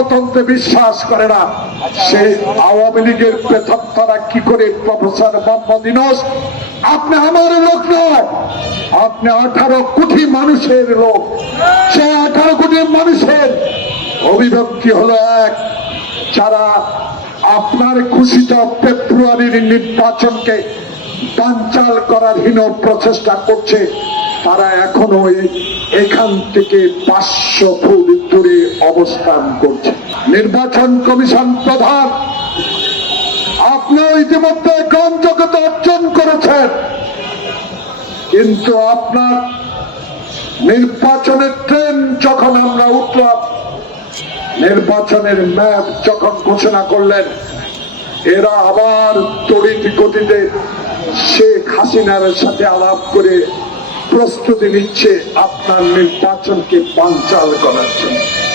গণতন্ত্রে বিশ্বাস করে না। সেই আওয়ামী লীগের প্রেতাত্মারা কি করে প্রফেসর মোহাম্মদ ইউনূস? আপনি আমার লোক নয়। আপনি আঠারো কোটি মানুষের লোক। সেই আঠারো কোটি মানুষের অভিব্যক্তি হলো এক। যারা আপনার খুশিত ফেব্রুয়ারির নির্বাচনকে বানচাল করার হীন প্রচেষ্টা করছে তারা এখনও এখান থেকে পাঁচশো ফুট দূরে অবস্থান করছে নির্বাচন কমিশন প্রধান, আপনিও ইতিমধ্যে গ্রহণযোগ্যতা অর্জন করেছেন। কিন্তু আপনার নির্বাচনের ট্রেন যখন আমরা উঠলাম, নির্বাচনের ম্যাপ যখন ঘোষণা করলেন, এরা আবার তড়িৎ গতিতে শেখ হাসিনার সাথে আলাপ করে প্রস্তুতি নিচ্ছে আপনার নির্বাচনকে পাঞ্চাল করার জন্য।